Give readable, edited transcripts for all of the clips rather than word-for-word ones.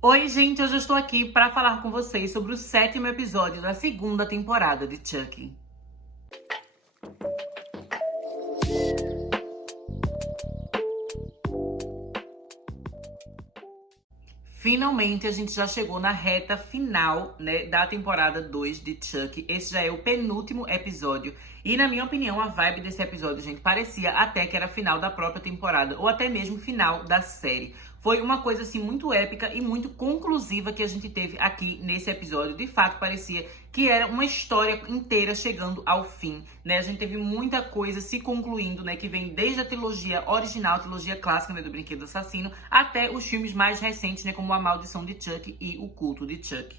Oi, gente, hoje eu estou aqui para falar com vocês sobre o 7º episódio da 2ª temporada de Chucky. Finalmente a gente já chegou na reta final, né, da temporada 2 de Chucky. Esse já é o penúltimo episódio. E na minha opinião, a vibe desse episódio, gente, parecia até que era final da própria temporada, ou até mesmo final da série. Foi uma coisa, assim, muito épica e muito conclusiva que a gente teve aqui nesse episódio. De fato, parecia que era uma história inteira chegando ao fim, né? A gente teve muita coisa se concluindo, né? Que vem desde a trilogia original, a trilogia clássica, né, do Brinquedo Assassino, até os filmes mais recentes, né? Como A Maldição de Chucky e O Culto de Chucky.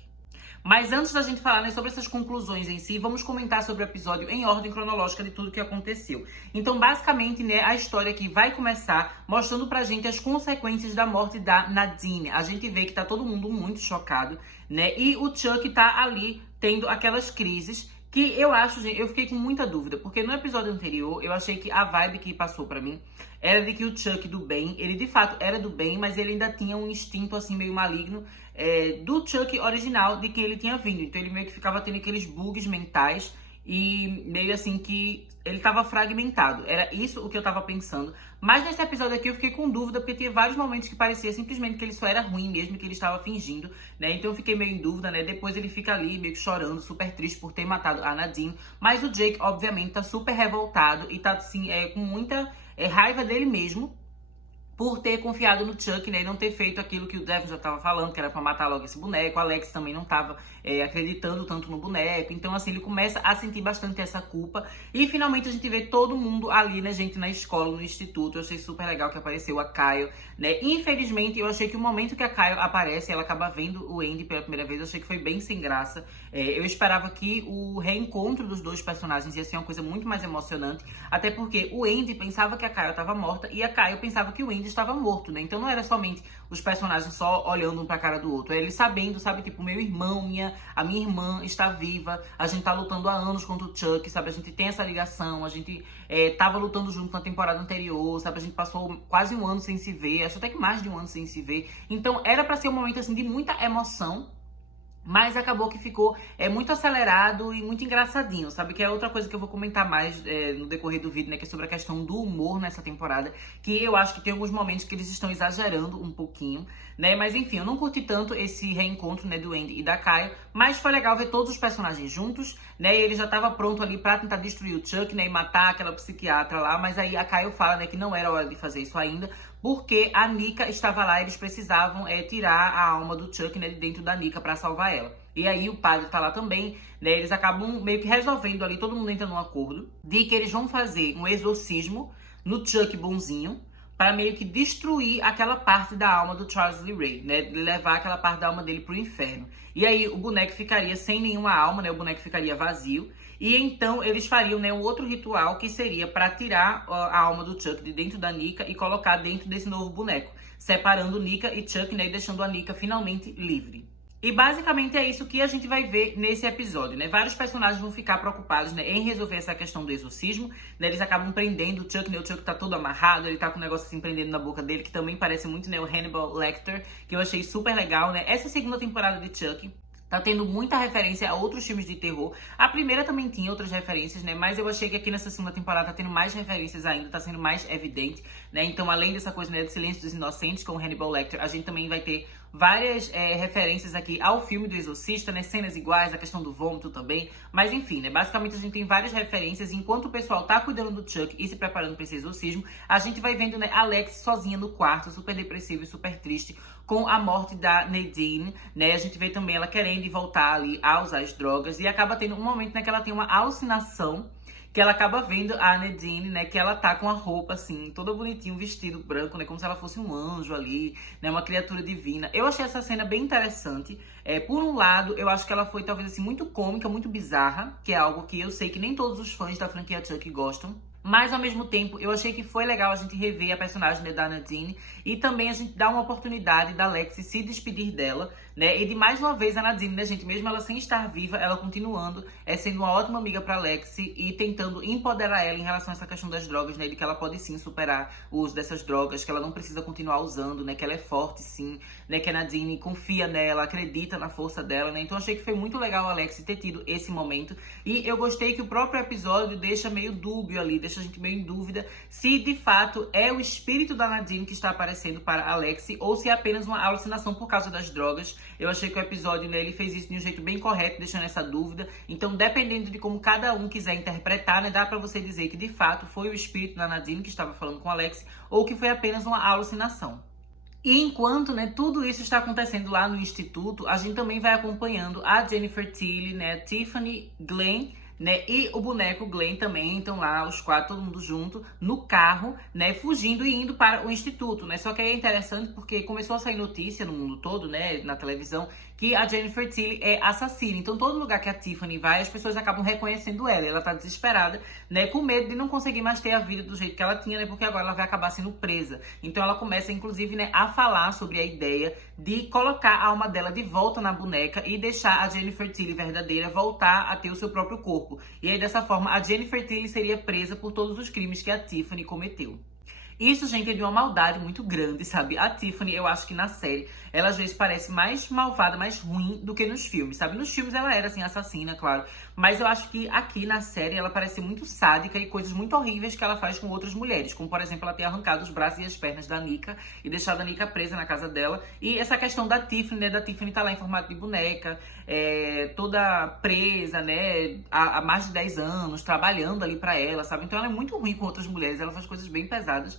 Mas antes da gente falar, né, sobre essas conclusões em si, vamos comentar sobre o episódio em ordem cronológica de tudo que aconteceu. Então, basicamente, né, a história aqui vai começar mostrando pra gente as consequências da morte da Nadine. A gente vê que tá todo mundo muito chocado, né? E o Chuck tá ali tendo aquelas crises que eu acho, gente, eu fiquei com muita dúvida, porque no episódio anterior eu achei que a vibe que passou pra mim era de que o Chuck do bem, ele de fato era do bem, mas ele ainda tinha um instinto assim meio maligno do Chuck original, de quem ele tinha vindo. Então ele meio que ficava tendo aqueles bugs mentais e meio assim que ele tava fragmentado. Era isso o que eu tava pensando. Mas nesse episódio aqui eu fiquei com dúvida, porque tinha vários momentos que parecia simplesmente que ele só era ruim mesmo, que ele estava fingindo, né? Então eu fiquei meio em dúvida, né? Depois ele fica ali meio que chorando, super triste por ter matado a Nadine. Mas o Jake, obviamente, tá super revoltado e tá, assim, com muita raiva dele mesmo, por ter confiado no Chuck, né, e não ter feito aquilo que o Devin já tava falando, que era pra matar logo esse boneco. O Alex também não tava acreditando tanto no boneco. Então, assim, ele começa a sentir bastante essa culpa. E, finalmente, a gente vê todo mundo ali, né, gente, na escola, no instituto. Eu achei super legal que apareceu a Kyle, né. Infelizmente, eu achei que o momento que a Kyle aparece, ela acaba vendo o Andy pela primeira vez, eu achei que foi bem sem graça. Eu esperava que o reencontro dos dois personagens ia ser uma coisa muito mais emocionante. Até porque o Andy pensava que a Kyle tava morta e a Kyle pensava que o Andy estava morto, né? Então não era somente os personagens só olhando um pra cara do outro, era ele sabendo, sabe, tipo, meu irmão, a minha irmã está viva, a gente tá lutando há anos contra o Chuck, sabe, a gente tem essa ligação, a gente tava lutando junto na temporada anterior, sabe, a gente passou quase um ano sem se ver, acho até que mais de um ano sem se ver. Então era pra ser um momento, assim, de muita emoção, mas acabou que ficou muito acelerado e muito engraçadinho, sabe? Que é outra coisa que eu vou comentar mais no decorrer do vídeo, né? Que é sobre a questão do humor nessa temporada. Que eu acho que tem alguns momentos que eles estão exagerando um pouquinho, né? Mas enfim, eu não curti tanto esse reencontro, né, do Andy e da Kyle. Mas foi legal ver todos os personagens juntos, né? E ele já tava pronto ali pra tentar destruir o Chuck, né? E matar aquela psiquiatra lá. Mas aí a Kyle fala, né, que não era hora de fazer isso ainda, porque a Nika estava lá e eles precisavam tirar a alma do Chuck, né, de dentro da Nika pra salvar ela. E aí o padre tá lá também, né, eles acabam meio que resolvendo ali, todo mundo entra num acordo, de que eles vão fazer um exorcismo no Chuck bonzinho, para meio que destruir aquela parte da alma do Charles Lee Ray, né, levar aquela parte da alma dele pro inferno. E aí o boneco ficaria sem nenhuma alma, né, o boneco ficaria vazio. E então eles fariam, né, um outro ritual que seria para tirar a alma do Chuck de dentro da Nika e colocar dentro desse novo boneco, separando Nika e Chuck, né, e deixando a Nika finalmente livre. E basicamente é isso que a gente vai ver nesse episódio, né? Vários personagens vão ficar preocupados, né, em resolver essa questão do exorcismo, né? Eles acabam prendendo o Chuck, né? O Chuck tá todo amarrado, ele tá com um negócio assim prendendo na boca dele, que também parece muito, né, o Hannibal Lecter, que eu achei super legal, né? Essa 2ª temporada de Chucky tá tendo muita referência a outros filmes de terror. A primeira também tinha outras referências, né? Mas eu achei que aqui nessa 2ª temporada tá tendo mais referências ainda, tá sendo mais evidente, né? Então, além dessa coisa, né, do Silêncio dos Inocentes com o Hannibal Lecter, a gente também vai ter várias referências aqui ao filme do Exorcista, né? Cenas iguais, a questão do vômito também. Mas enfim, né? Basicamente a gente tem várias referências. Enquanto o pessoal tá cuidando do Chuck e se preparando pra esse exorcismo, a gente vai vendo, né, Alex sozinha no quarto, super depressiva e super triste, com a morte da Nadine, né? A gente vê também ela querendo voltar ali a usar as drogas. E acaba tendo um momento, né, que ela tem uma alucinação, que ela acaba vendo a Nadine, né, que ela tá com a roupa, assim, toda bonitinha, um vestido branco, né, como se ela fosse um anjo ali, né, uma criatura divina. Eu achei essa cena bem interessante. Por um lado, eu acho que ela foi, talvez, assim, muito cômica, muito bizarra, que é algo que eu sei que nem todos os fãs da franquia Chuck gostam. Mas, ao mesmo tempo, eu achei que foi legal a gente rever a personagem, né, da Nadine. E também a gente dá uma oportunidade da Lexi se despedir dela, né? E de mais uma vez a Nadine, né, gente, mesmo ela sem estar viva, ela continuando sendo uma ótima amiga pra Lexi e tentando empoderar ela em relação a essa questão das drogas, né? De que ela pode sim superar o uso dessas drogas, que ela não precisa continuar usando, né? Que ela é forte sim, né? Que a Nadine confia nela, acredita na força dela, né? Então achei que foi muito legal a Lexi ter tido esse momento. E eu gostei que o próprio episódio deixa meio dúbio ali, deixa a gente meio em dúvida se de fato é o espírito da Nadine que está aparecendo para a Lexi ou se é apenas uma alucinação por causa das drogas. Eu achei que o episódio, né, ele fez isso de um jeito bem correto, deixando essa dúvida. Então, dependendo de como cada um quiser interpretar, né, dá pra você dizer que de fato foi o espírito da Nadine que estava falando com a Lexi ou que foi apenas uma alucinação. E enquanto, né, tudo isso está acontecendo lá no instituto, a gente também vai acompanhando a Jennifer Tilly, né, Tiffany, Glenn, né, e o boneco Glenn também, então lá os quatro, todo mundo junto, no carro, né, fugindo e indo para o instituto, né, só que aí é interessante porque começou a sair notícia no mundo todo, né, na televisão, que a Jennifer Tilly é assassina, então todo lugar que a Tiffany vai, as pessoas acabam reconhecendo ela tá desesperada, né, com medo de não conseguir mais ter a vida do jeito que ela tinha, né, porque agora ela vai acabar sendo presa, então ela começa, inclusive, né, a falar sobre a ideia de colocar a alma dela de volta na boneca e deixar a Jennifer Tilly verdadeira voltar a ter o seu próprio corpo. E aí, dessa forma, a Jennifer Tilly seria presa por todos os crimes que a Tiffany cometeu. Isso, gente, é de uma maldade muito grande, sabe? A Tiffany, eu acho que na série, ela às vezes parece mais malvada, mais ruim do que nos filmes, sabe? Nos filmes ela era, assim, assassina, claro. Mas eu acho que aqui na série ela parece muito sádica e coisas muito horríveis que ela faz com outras mulheres. Como, por exemplo, ela ter arrancado os braços e as pernas da Nika e deixado a Nika presa na casa dela. E essa questão da Tiffany, né? Da Tiffany tá lá em formato de boneca, toda presa, né? Há mais de 10 anos, trabalhando ali pra ela, sabe? Então ela é muito ruim com outras mulheres. Ela faz coisas bem pesadas,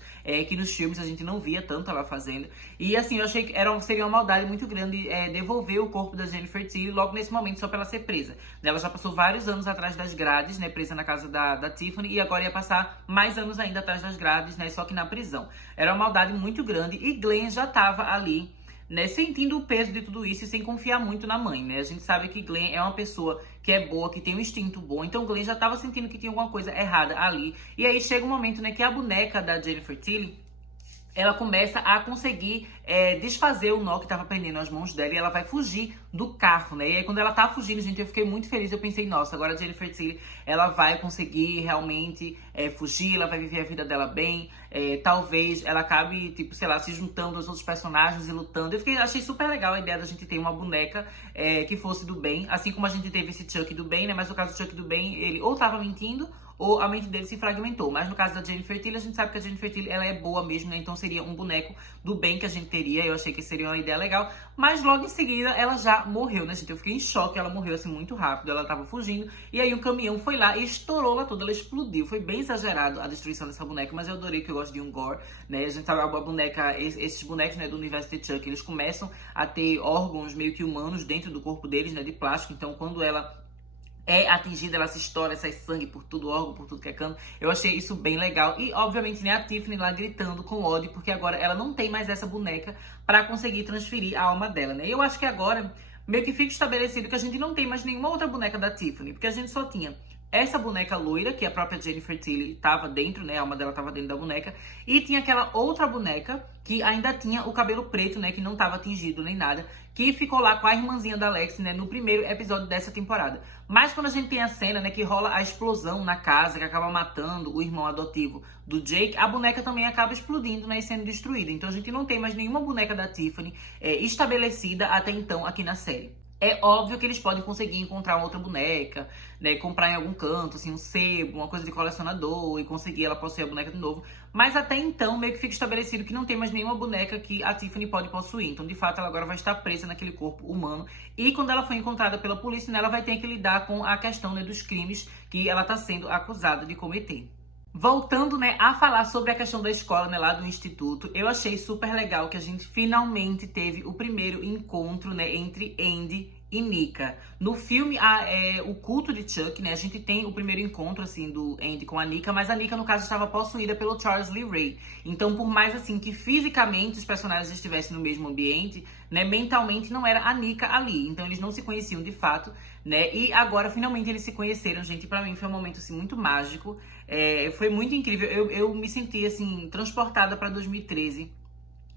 que nos filmes a gente não via tanto ela fazendo. E assim, eu achei que seria uma maldade muito grande devolver o corpo da Jennifer Tilly logo nesse momento só pra ela ser presa. Ela já passou vários anos atrás das grades, né, presa na casa da Tiffany, e agora ia passar mais anos ainda atrás das grades, né, só que na prisão. Era uma maldade muito grande e Glenn já tava ali, né, sentindo o peso de tudo isso e sem confiar muito na mãe, né? A gente sabe que Glenn é uma pessoa que é boa, que tem um instinto bom, então Glenn já tava sentindo que tinha alguma coisa errada ali. E aí chega um momento, né, que a boneca da Jennifer Tilly, ela começa a conseguir desfazer o nó que tava prendendo as mãos dela e ela vai fugir do carro, né? E aí quando ela tá fugindo, gente, eu fiquei muito feliz. Eu pensei, nossa, agora a Jennifer Tilly, ela vai conseguir realmente fugir, ela vai viver a vida dela bem. Talvez ela acabe, tipo, sei lá, se juntando aos outros personagens e lutando. Achei super legal a ideia da gente ter uma boneca que fosse do bem, assim como a gente teve esse Chuck do bem, né? Mas no caso do Chuck do bem, ele ou tava mentindo ou a mente dele se fragmentou. Mas no caso da Jennifer Tilly, a gente sabe que a Jennifer Tilly, ela é boa mesmo, né? Então seria um boneco do bem que a gente teria. Eu achei que seria uma ideia legal. Mas logo em seguida, ela já morreu, né, gente? Eu fiquei em choque. Ela morreu, assim, muito rápido. Ela tava fugindo. E aí o caminhão foi lá e estourou ela toda. Ela explodiu. Foi bem exagerado a destruição dessa boneca. Mas eu adorei, que eu gosto de um gore, né? A gente sabe, a boneca, esses bonecos, né, do universo de Chuck, eles começam a ter órgãos meio que humanos dentro do corpo deles, né, de plástico. Então, quando ela atingida, ela se estoura, sai sangue por tudo, órgão, por tudo que é canto. Eu achei isso bem legal. E, obviamente, né, a Tiffany lá gritando com ódio, porque agora ela não tem mais essa boneca pra conseguir transferir a alma dela, né? E eu acho que agora meio que fica estabelecido que a gente não tem mais nenhuma outra boneca da Tiffany, porque a gente só tinha essa boneca loira, que a própria Jennifer Tilly tava dentro, né? A alma dela tava dentro da boneca. E tinha aquela outra boneca que ainda tinha o cabelo preto, né? Que não tava tingido nem nada. Que ficou lá com a irmãzinha da Lexi, né? No primeiro episódio dessa temporada. Mas quando a gente tem a cena, né? Que rola a explosão na casa, que acaba matando o irmão adotivo do Jake, a boneca também acaba explodindo, né? E sendo destruída. Então a gente não tem mais nenhuma boneca da Tiffany estabelecida até então aqui na série. É óbvio que eles podem conseguir encontrar uma outra boneca, né, comprar em algum canto, assim, um sebo, uma coisa de colecionador e conseguir ela possuir a boneca de novo. Mas até então, meio que fica estabelecido que não tem mais nenhuma boneca que a Tiffany pode possuir. Então, de fato, ela agora vai estar presa naquele corpo humano. E quando ela for encontrada pela polícia, né, ela vai ter que lidar com a questão, né, dos crimes que ela está sendo acusada de cometer. Voltando, né, a falar sobre a questão da escola, né, lá do instituto, eu achei super legal que a gente finalmente teve o primeiro encontro, né, entre Andy e Nika. No filme, o culto de Chuck, né, a gente tem o primeiro encontro, assim, do Andy com a Nika, mas a Nika, no caso, estava possuída pelo Charles Lee Ray. Então, por mais, assim, que fisicamente os personagens estivessem no mesmo ambiente, né, mentalmente não era a Nika ali. Então, eles não se conheciam de fato, né, e agora, finalmente, eles se conheceram, gente. Pra mim, foi um momento, assim, muito mágico. Foi muito incrível. Eu me senti, assim, transportada pra 2013.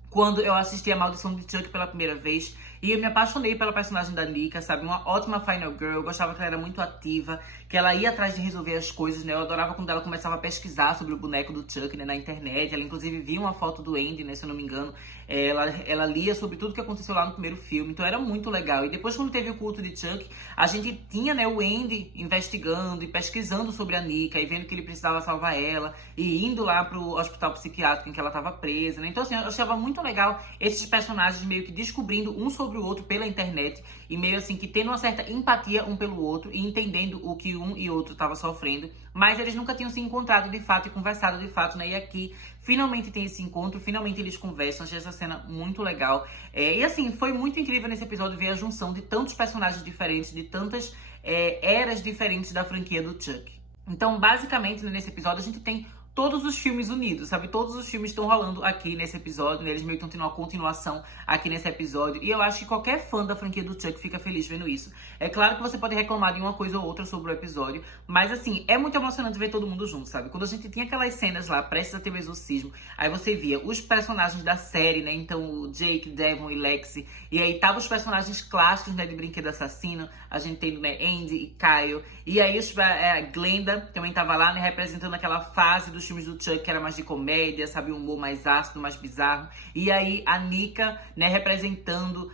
Quando eu assisti A Maldição de Chuck pela primeira vez. E eu me apaixonei pela personagem da Nika, sabe? Uma ótima final girl. Eu gostava que ela era muito ativa, que ela ia atrás de resolver as coisas, né? Eu adorava quando ela começava a pesquisar sobre o boneco do Chuck, né, na internet. Ela, inclusive, via uma foto do Andy, né, se eu não me engano. Ela lia sobre tudo que aconteceu lá no primeiro filme. Então era muito legal. E depois, quando teve o culto de Chuck, a gente tinha, né, o Andy investigando e pesquisando sobre a Nika e vendo que ele precisava salvar ela e indo lá pro hospital psiquiátrico em que ela estava presa, né? Então, assim, eu achava muito legal esses personagens meio que descobrindo um sobre o outro pela internet e meio assim que tendo uma certa empatia um pelo outro e entendendo o que um e outro estavam sofrendo, mas eles nunca tinham se encontrado de fato e conversado de fato, né? E aqui finalmente tem esse encontro, finalmente eles conversam. Achei essa cena muito legal. E assim, foi muito incrível nesse episódio ver a junção de tantos personagens diferentes, de tantas eras diferentes da franquia do Chuck. Então, basicamente, nesse episódio a gente tem todos os filmes unidos, sabe? Todos os filmes estão rolando aqui nesse episódio, né? Eles meio que estão tendo uma continuação aqui nesse episódio. E eu acho que qualquer fã da franquia do Chuck fica feliz vendo isso. É claro que você pode reclamar de uma coisa ou outra sobre o episódio, mas assim, é muito emocionante ver todo mundo junto, sabe? Quando a gente tinha aquelas cenas lá, prestes a ter o exorcismo, aí você via os personagens da série, né? Então, o Jake, Devon e Lexi. E aí tava os personagens clássicos, né? De Brinquedo Assassino. A gente tem, né, Andy e Kyle. E aí a Glenda também tava lá, né? Representando aquela fase dos filmes do Chuck, que era mais de comédia, sabe? Um humor mais ácido, mais bizarro. E aí a Nika, né? Representando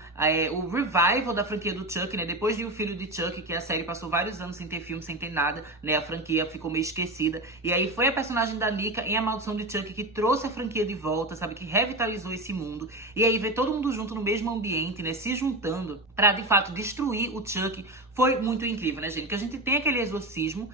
o revival da franquia do Chuck, né? Depois de O Filho de Chuck, que a série passou vários anos sem ter filme, sem ter nada, né? A franquia ficou meio esquecida. E aí foi a personagem da Nika em A Maldição de Chuck que trouxe a franquia de volta, sabe? Que revitalizou esse mundo. E aí ver todo mundo junto no mesmo ambiente, né? Se juntando pra, de fato, destruir o Chuck. Foi muito incrível, né, gente? Que a gente tem aquele exorcismo,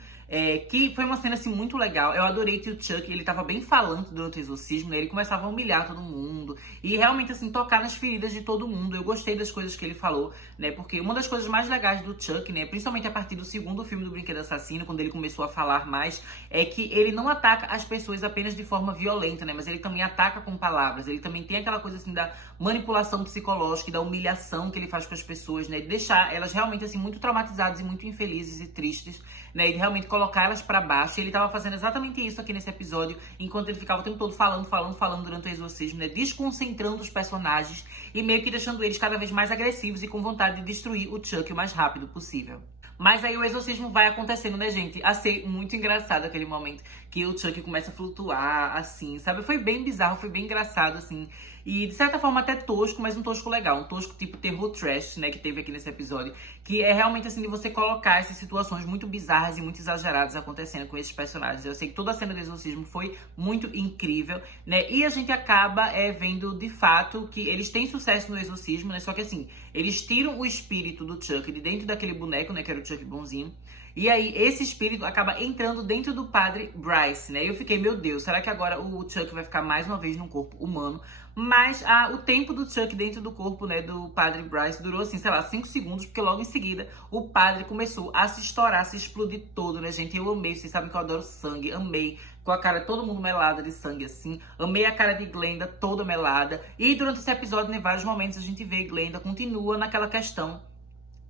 que foi uma cena, assim, muito legal. Eu adorei que o Chuck, ele tava bem falante durante o exorcismo, né? Ele começava a humilhar todo mundo e realmente, assim, tocar nas feridas de todo mundo. Eu gostei das coisas que ele falou, né? Porque uma das coisas mais legais do Chuck, né? Principalmente a partir do segundo filme do Brinquedo Assassino, quando ele começou a falar mais, é que ele não ataca as pessoas apenas de forma violenta, né? Mas ele também ataca com palavras. Ele também tem aquela coisa, assim, da manipulação psicológica e da humilhação que ele faz com as pessoas, né? De deixar elas realmente, assim, muito traumatizadas e muito infelizes e tristes, né? E de realmente colocar elas pra baixo. E ele tava fazendo exatamente isso aqui nesse episódio, enquanto ele ficava o tempo todo falando durante o exorcismo, né? Desconcentrando os personagens e meio que deixando eles cada vez mais agressivos e com vontade de destruir o Chuck o mais rápido possível. Mas aí o exorcismo vai acontecendo, né, gente? Achei muito engraçado aquele momento que o Chuck começa a flutuar, assim, sabe? Foi bem bizarro, foi bem engraçado, assim. E, de certa forma, até tosco, mas um tosco legal. Um tosco tipo terror trash, né, que teve aqui nesse episódio. Que é realmente, assim, de você colocar essas situações muito bizarras e muito exageradas acontecendo com esses personagens. Eu sei que toda a cena do exorcismo foi muito incrível, né? E a gente acaba vendo, de fato, que eles têm sucesso no exorcismo, né? Só que, assim, eles tiram o espírito do Chuck de dentro daquele boneco, né, que era o Chuck bonzinho. E aí, esse espírito acaba entrando dentro do padre Bryce, né? E eu fiquei, meu Deus, será que agora o Chuck vai ficar mais uma vez num corpo humano? Mas o tempo do Chuck dentro do corpo, né, do padre Bryce durou, assim, sei lá, 5 segundos, porque logo em seguida o padre começou a se estourar, se explodir todo, né, gente? Eu amei, vocês sabem que eu adoro sangue, amei. Com a cara todo mundo melada de sangue, assim. Amei a cara de Glenda toda melada. E durante esse episódio, em vários momentos, a gente vê Glenda continua naquela questão,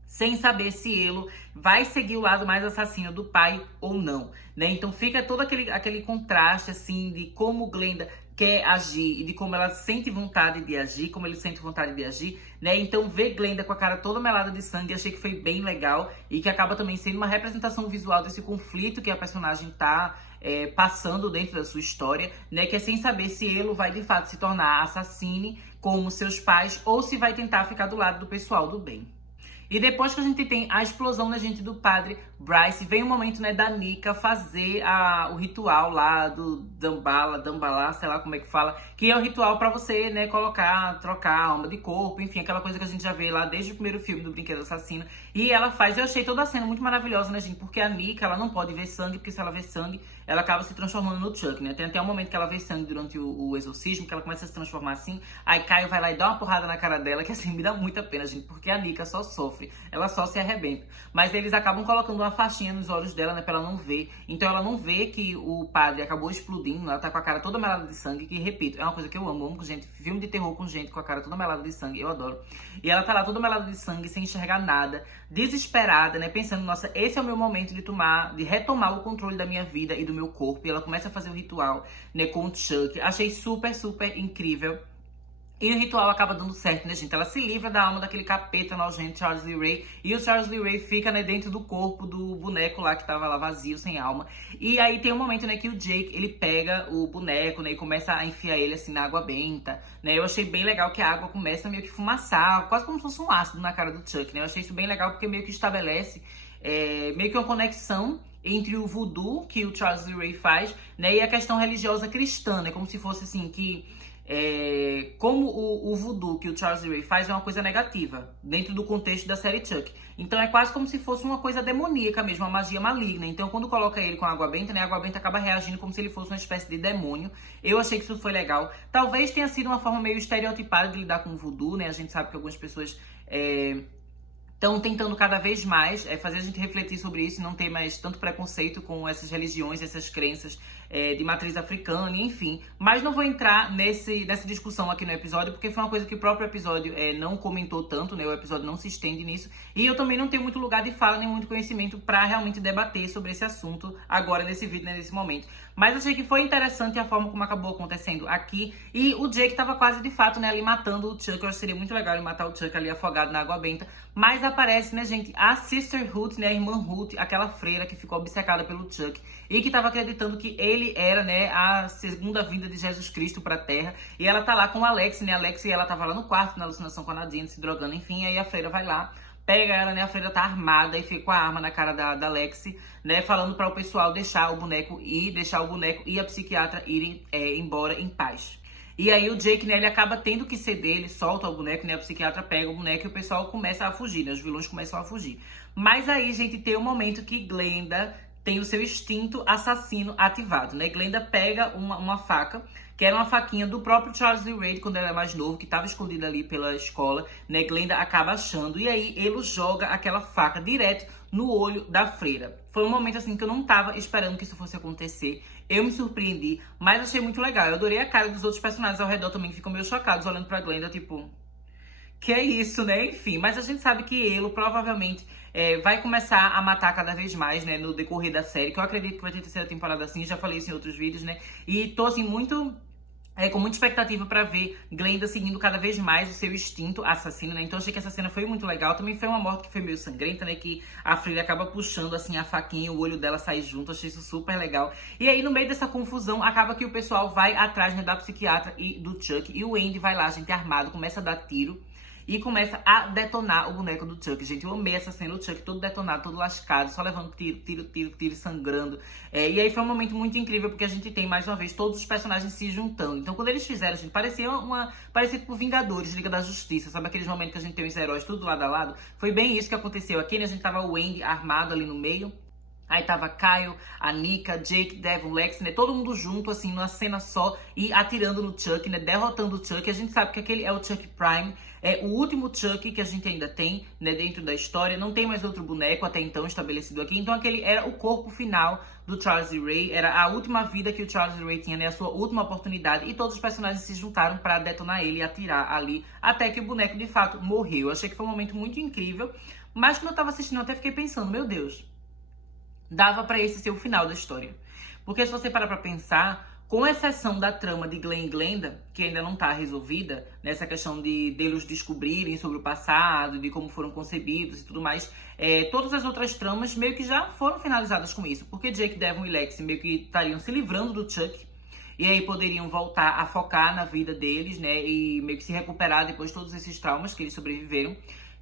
sem saber se ele vai seguir o lado mais assassino do pai ou não, né? Então fica todo aquele contraste, assim, de como Glenda quer agir e de como ela sente vontade de agir, como ele sente vontade de agir, né? Então ver Glenda com a cara toda melada de sangue, achei que foi bem legal e que acaba também sendo uma representação visual desse conflito que a personagem tá passando dentro da sua história, né? Que é sem saber se ele vai de fato se tornar assassine como seus pais ou se vai tentar ficar do lado do pessoal do bem. E depois que a gente tem a explosão, né, gente, do padre Bryce, vem o momento, né, da Nika fazer o ritual lá do Dambala, sei lá como é que fala, que é o ritual pra você, né, trocar a alma de corpo, enfim, aquela coisa que a gente já vê lá desde o primeiro filme do Brinquedo Assassino. E ela faz, eu achei toda a cena muito maravilhosa, né, gente, porque a Nika, ela não pode ver sangue, porque se ela ver sangue, ela acaba se transformando no Chuck, né? Tem até um momento que ela vê sangue durante o exorcismo, que ela começa a se transformar assim, aí Caio vai lá e dá uma porrada na cara dela, que assim, me dá muita pena, gente, porque a Nika só sofre, ela só se arrebenta. Mas eles acabam colocando uma faixinha nos olhos dela, né, pra ela não ver. Então ela não vê que o padre acabou explodindo, ela tá com a cara toda melada de sangue, que, repito, é uma coisa que eu amo gente, filme de terror com gente com a cara toda melada de sangue, eu adoro. E ela tá lá toda melada de sangue, sem enxergar nada, desesperada, né, pensando, nossa, esse é o meu momento de retomar o controle da minha vida e do meu corpo. E ela começa a fazer o ritual, né, com o Chuck. Achei super, super incrível. E o ritual acaba dando certo, né, gente? Ela se livra da alma daquele capeta nojento Charles Lee Ray. E o Charles Lee Ray fica, né, dentro do corpo do boneco lá que tava lá vazio, sem alma. E aí tem um momento, né, que o Jake, ele pega o boneco, né, e começa a enfiar ele, assim, na água benta, né? Eu achei bem legal que a água começa meio que fumaçar, quase como se fosse um ácido na cara do Chuck, né? Eu achei isso bem legal porque meio que estabelece meio que uma conexão entre o voodoo que o Charles Lee Ray faz, né, e a questão religiosa cristã, né? Como se fosse, assim, que... como o voodoo que o Charles Ray faz é uma coisa negativa, dentro do contexto da série Chuck. Então é quase como se fosse uma coisa demoníaca mesmo, uma magia maligna. Então quando coloca ele com água benta, né, a água benta acaba reagindo como se ele fosse uma espécie de demônio. Eu achei que isso foi legal. Talvez tenha sido uma forma meio estereotipada de lidar com o voodoo, né? A gente sabe que algumas pessoas... estão tentando cada vez mais fazer a gente refletir sobre isso e não ter mais tanto preconceito com essas religiões, essas crenças de matriz africana, enfim. Mas não vou entrar nessa discussão aqui no episódio, porque foi uma coisa que o próprio episódio não comentou tanto, né? O episódio não se estende nisso. E eu também não tenho muito lugar de fala, nem muito conhecimento para realmente debater sobre esse assunto agora nesse vídeo, né, nesse momento. Mas achei que foi interessante a forma como acabou acontecendo aqui. E o Jake tava quase, de fato, né, ali matando o Chuck. Eu acho que seria muito legal ele matar o Chuck ali afogado na água benta. Mas aparece, né, gente, a Sister Ruth, né, a irmã Ruth, aquela freira que ficou obcecada pelo Chuck. E que tava acreditando que ele era, né, a segunda vinda de Jesus Cristo pra Terra. E ela tá lá com o Alex, né, Alex, e ela tava lá no quarto, na alucinação com a Nadine, se drogando, enfim. Aí a freira vai lá, pega ela, né, a freira tá armada e fica com a arma na cara da Lexi, né, falando para o pessoal deixar o boneco e a psiquiatra irem embora em paz. E aí o Jake, né, ele acaba tendo que ceder, ele solta o boneco, né, a psiquiatra pega o boneco e o pessoal começa a fugir, né, os vilões começam a fugir. Mas aí, gente, tem um momento que Glenda tem o seu instinto assassino ativado, né? Glenda pega uma faca, que era uma faquinha do próprio Charles Lee Ray, quando ele era mais novo, que estava escondida ali pela escola, né? Glenda acaba achando, e aí ele joga aquela faca direto no olho da freira. Foi um momento, assim, que eu não tava esperando que isso fosse acontecer. Eu me surpreendi, mas achei muito legal. Eu adorei a cara dos outros personagens ao redor também, que ficam meio chocados olhando pra Glenda, tipo... Que é isso, né? Enfim, mas a gente sabe que ele provavelmente vai começar a matar cada vez mais, né? No decorrer da série, que eu acredito que vai ter terceira temporada assim, já falei isso em outros vídeos, né? E tô, assim, com muita expectativa pra ver Glenda seguindo cada vez mais o seu instinto assassino, né? Então achei que essa cena foi muito legal. Também foi uma morte que foi meio sangrenta, né? Que a Freira acaba puxando, assim, a faquinha e o olho dela sai junto. Achei isso super legal. E aí, no meio dessa confusão, acaba que o pessoal vai atrás, né, da psiquiatra e do Chuck. E o Andy vai lá, gente, armado, começa a dar tiro. E começa a detonar o boneco do Chuck. Gente, eu amei essa cena, o Chuck todo detonado, todo lascado, só levando tiro, sangrando. E aí foi um momento muito incrível, porque a gente tem, mais uma vez, todos os personagens se juntando. Então, quando eles fizeram, gente, parecia tipo Vingadores, Liga da Justiça, sabe? Aqueles momentos que a gente tem os heróis tudo lado a lado. Foi bem isso que aconteceu aqui, né? A gente tava o Andy armado ali no meio. Aí tava Kyle, a Nika, Jake, Devon, Lex, né? Todo mundo junto, assim, numa cena só e atirando no Chuck, né? Derrotando o Chuck. A gente sabe que aquele é o Chuck Prime. É o último Chuck que a gente ainda tem, né? Dentro da história. Não tem mais outro boneco até então estabelecido aqui. Então aquele era o corpo final do Charles Ray. Era a última vida que o Charles Ray tinha, né? A sua última oportunidade. E todos os personagens se juntaram pra detonar ele e atirar ali. Até que o boneco, de fato, morreu. Eu achei que foi um momento muito incrível. Mas quando eu tava assistindo, eu até fiquei pensando, meu Deus... Dava pra esse ser o final da história. Porque se você parar pra pensar, com exceção da trama de Glenn e Glenda, que ainda não tá resolvida, nessa questão deles descobrirem sobre o passado, de como foram concebidos e tudo mais, todas as outras tramas meio que já foram finalizadas com isso. Porque Jake, Devon e Lexi meio que estariam se livrando do Chuck, e aí poderiam voltar a focar na vida deles, né, e meio que se recuperar depois de todos esses traumas que eles sobreviveram.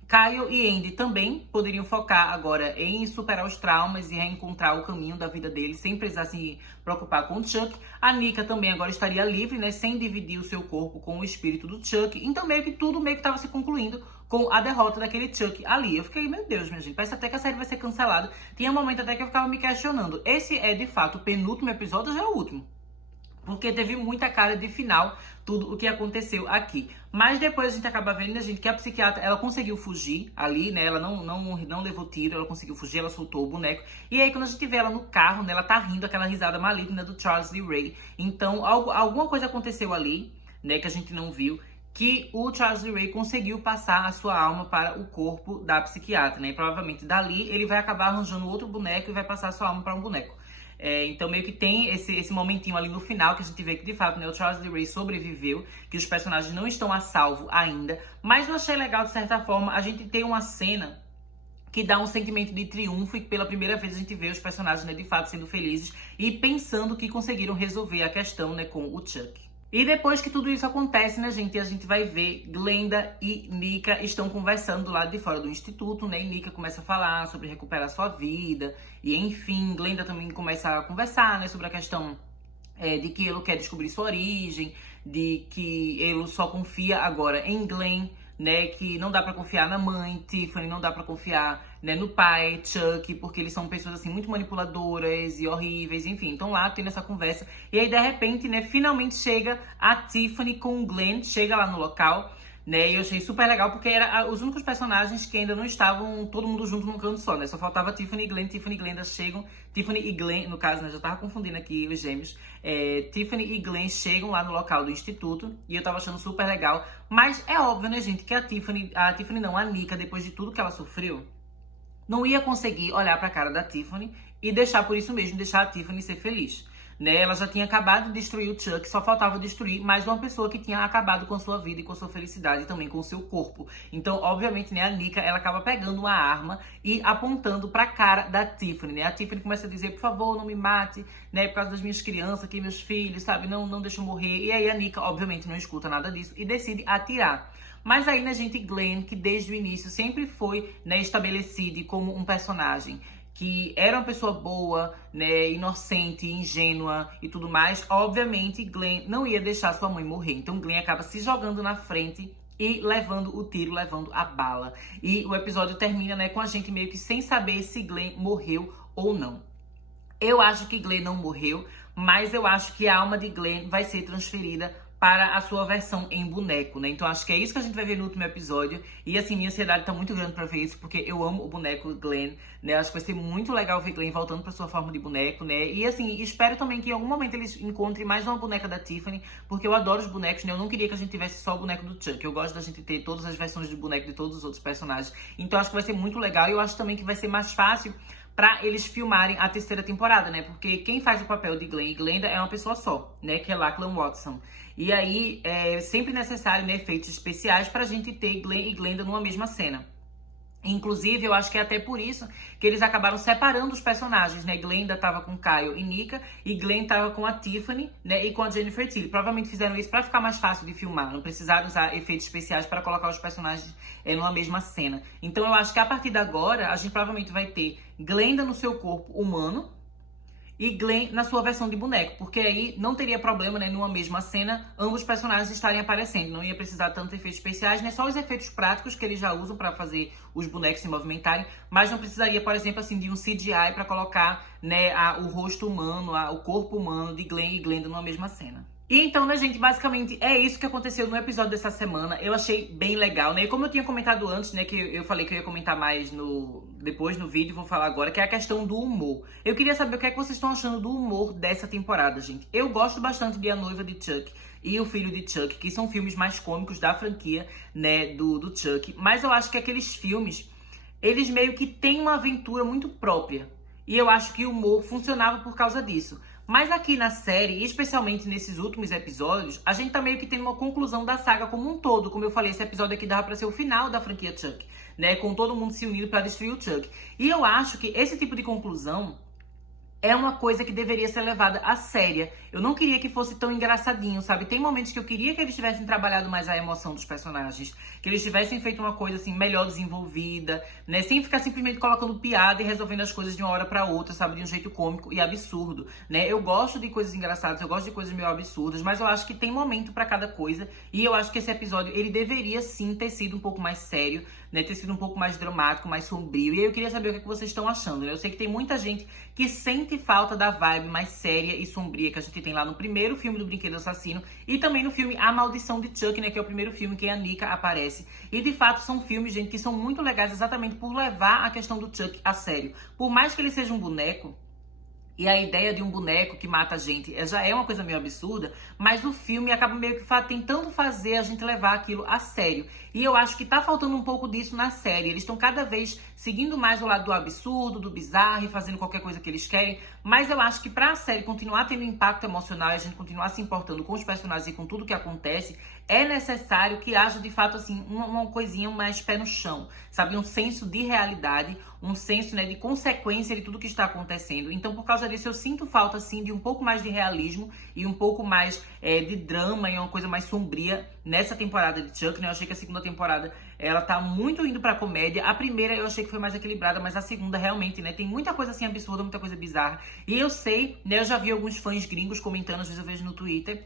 Kyle e Andy também poderiam focar agora em superar os traumas e reencontrar o caminho da vida deles, sem precisar se preocupar com o Chuck. A Nika também agora estaria livre, né, sem dividir o seu corpo com o espírito do Chuck. Então meio que tudo meio que estava se concluindo com a derrota daquele Chuck ali. Eu fiquei, meu Deus, minha gente, parece até que a série vai ser cancelada. Tinha um momento até que eu ficava me questionando. Esse é, de fato, o penúltimo episódio ou já é o último? Porque teve muita cara de final tudo o que aconteceu aqui. Mas depois a gente acaba vendo, né, gente, que a psiquiatra, ela conseguiu fugir ali, né? Ela não levou tiro, ela conseguiu fugir, ela soltou o boneco. E aí, quando a gente vê ela no carro, né, ela tá rindo aquela risada maligna do Charles Lee Ray. Então, alguma coisa aconteceu ali, né, que a gente não viu, que o Charles Lee Ray conseguiu passar a sua alma para o corpo da psiquiatra, né? E provavelmente dali ele vai acabar arranjando outro boneco e vai passar a sua alma para um boneco. Então meio que tem esse momentinho ali no final que a gente vê que de fato, né, o Charles Lee Ray sobreviveu, que os personagens não estão a salvo ainda. Mas eu achei legal, de certa forma, a gente ter uma cena que dá um sentimento de triunfo e que pela primeira vez a gente vê os personagens, né, de fato sendo felizes e pensando que conseguiram resolver a questão, né, com o Chuck. E depois que tudo isso acontece, né, gente, a gente vai ver Glenda e Nika estão conversando do lado de fora do instituto, né, e Nika começa a falar sobre recuperar sua vida, e enfim, Glenda também começa a conversar, né, sobre a questão de que ele quer descobrir sua origem, de que ele só confia agora em Glenn, né, que não dá pra confiar na mãe, Tiffany, não dá pra confiar, né, no pai, Chuck, porque eles são pessoas, assim, muito manipuladoras e horríveis, enfim. Então lá tendo essa conversa, e aí de repente, né, finalmente chega a Tiffany com o Glenn, chega lá no local, né, e eu achei super legal, porque eram os únicos personagens que ainda não estavam todo mundo junto num canto só, né, só faltava Tiffany e Glenda chegam, Tiffany e Glenn, no caso, né, já tava confundindo aqui os gêmeos, Tiffany e Glenn chegam lá no local do instituto, e eu tava achando super legal, mas é óbvio, né, gente, que a Nika, depois de tudo que ela sofreu, não ia conseguir olhar pra cara da Tiffany e deixar por isso mesmo, deixar a Tiffany ser feliz. Né? Ela já tinha acabado de destruir o Chuck, só faltava destruir mais uma pessoa que tinha acabado com a sua vida e com a sua felicidade e também com o seu corpo. Então, obviamente, né, a Nika, ela acaba pegando uma arma e apontando pra cara da Tiffany, né? A Tiffany começa a dizer, por favor, não me mate, né, por causa das minhas crianças aqui, meus filhos, sabe? Não deixa eu morrer. E aí a Nika, obviamente, não escuta nada disso e decide atirar. Mas aí, né, gente, Glenn, que desde o início sempre foi, né, estabelecido como um personagem que era uma pessoa boa, né, inocente, ingênua e tudo mais, obviamente Glenn não ia deixar sua mãe morrer. Então Glenn acaba se jogando na frente e levando o tiro, levando a bala. E o episódio termina, né, com a gente meio que sem saber se Glenn morreu ou não. Eu acho que Glenn não morreu, mas eu acho que a alma de Glenn vai ser transferida para a sua versão em boneco, né? Então acho que é isso que a gente vai ver no último episódio. E assim, minha ansiedade tá muito grande pra ver isso, porque eu amo o boneco Glenn, né? Acho que vai ser muito legal ver Glenn voltando pra sua forma de boneco, né? E assim, espero também que em algum momento eles encontrem mais uma boneca da Tiffany, porque eu adoro os bonecos, né? Eu não queria que a gente tivesse só o boneco do Chuck. Eu gosto da gente ter todas as versões de boneco de todos os outros personagens. Então acho que vai ser muito legal e eu acho também que vai ser mais fácil pra eles filmarem a terceira temporada, né? Porque quem faz o papel de Glenn e Glenda é uma pessoa só, né? Que é Lachlan Watson. E aí, é sempre necessário, né, efeitos especiais pra gente ter Glenn e Glenda numa mesma cena. Inclusive, eu acho que é até por isso que eles acabaram separando os personagens, né? Glenda tava com Kyle e Nika, e Glenn tava com a Tiffany, né? E com a Jennifer Tilly. Provavelmente fizeram isso pra ficar mais fácil de filmar. Não precisaram usar efeitos especiais para colocar os personagens numa mesma cena. Então, eu acho que a partir de agora, a gente provavelmente vai ter Glenda no seu corpo humano, e Glenn na sua versão de boneco, porque aí não teria problema, né, numa mesma cena, ambos personagens estarem aparecendo, não ia precisar tanto de efeitos especiais, né, só os efeitos práticos que eles já usam para fazer os bonecos se movimentarem, mas não precisaria, por exemplo, assim, de um CGI para colocar, né, o rosto humano, o corpo humano de Glenn e Glenda numa mesma cena. E então, né, gente, basicamente é isso que aconteceu no episódio dessa semana. Eu achei bem legal, né? E como eu tinha comentado antes, né, que eu falei que eu ia comentar mais depois no vídeo, vou falar agora, que é a questão do humor. Eu queria saber o que é que vocês estão achando do humor dessa temporada, gente. Eu gosto bastante de A Noiva de Chuck e O Filho de Chuck, que são filmes mais cômicos da franquia, né, do Chuck. Mas eu acho que aqueles filmes, eles meio que têm uma aventura muito própria. E eu acho que o humor funcionava por causa disso. Mas aqui na série, especialmente nesses últimos episódios, a gente tá meio que tendo uma conclusão da saga como um todo. Como eu falei, esse episódio aqui dava pra ser o final da franquia Chuck, né? Com todo mundo se unindo pra destruir o Chuck. E eu acho que esse tipo de conclusão é uma coisa que deveria ser levada a séria. Eu não queria que fosse tão engraçadinho, sabe? Tem momentos que eu queria que eles tivessem trabalhado mais a emoção dos personagens, que eles tivessem feito uma coisa assim melhor desenvolvida, né? Sem ficar simplesmente colocando piada e resolvendo as coisas de uma hora pra outra, sabe? De um jeito cômico e absurdo, né? Eu gosto de coisas engraçadas, eu gosto de coisas meio absurdas, mas eu acho que tem momento pra cada coisa. E eu acho que esse episódio, ele deveria sim ter sido um pouco mais sério, né? Ter sido um pouco mais dramático, mais sombrio. E aí eu queria saber o que vocês estão achando, né? Eu sei que tem muita gente que sente falta da vibe mais séria e sombria que a gente tem lá no primeiro filme do Brinquedo Assassino e também no filme A Maldição de Chuck, né, que é o primeiro filme que a Nika aparece. E de fato são filmes, gente, que são muito legais exatamente por levar a questão do Chuck a sério. Por mais que ele seja um boneco, E a ideia de um boneco que mata a gente já é uma coisa meio absurda, mas o filme acaba meio que tentando fazer a gente levar aquilo a sério. E eu acho que tá faltando um pouco disso na série. Eles estão cada vez seguindo mais o lado do absurdo, do bizarro e fazendo qualquer coisa que eles querem. Mas eu acho que pra série continuar tendo impacto emocional e a gente continuar se importando com os personagens e com tudo que acontece, é necessário que haja de fato assim uma coisinha mais pé no chão, sabe? Um senso de realidade, um senso, né, de consequência de tudo que está acontecendo. Então, por causa disso, eu sinto falta assim de um pouco mais de realismo e um pouco mais de drama e uma coisa mais sombria nessa temporada de Chuck, né? Eu achei que a segunda temporada ela tá muito indo pra comédia. A primeira eu achei que foi mais equilibrada, mas a segunda realmente, né, tem muita coisa assim absurda, muita coisa bizarra. E eu sei, né, eu já vi alguns fãs gringos comentando, às vezes eu vejo no Twitter,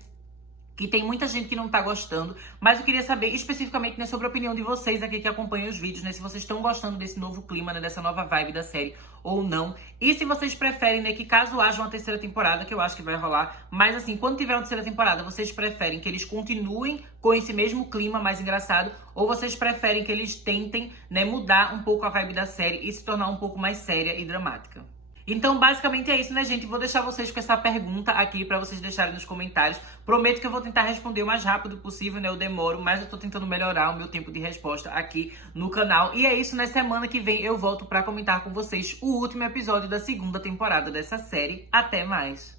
que tem muita gente que não tá gostando, mas eu queria saber especificamente, né, sobre a opinião de vocês aqui que acompanham os vídeos, né, se vocês estão gostando desse novo clima, né, dessa nova vibe da série ou não, e se vocês preferem, né, que caso haja uma terceira temporada, que eu acho que vai rolar, mas assim, quando tiver uma terceira temporada, vocês preferem que eles continuem com esse mesmo clima mais engraçado, ou vocês preferem que eles tentem, né, mudar um pouco a vibe da série e se tornar um pouco mais séria e dramática? Então, basicamente é isso, né, gente? Vou deixar vocês com essa pergunta aqui pra vocês deixarem nos comentários. Prometo que eu vou tentar responder o mais rápido possível, né? Eu demoro, mas eu tô tentando melhorar o meu tempo de resposta aqui no canal. E é isso, né? Semana que vem eu volto pra comentar com vocês o último episódio da segunda temporada dessa série. Até mais!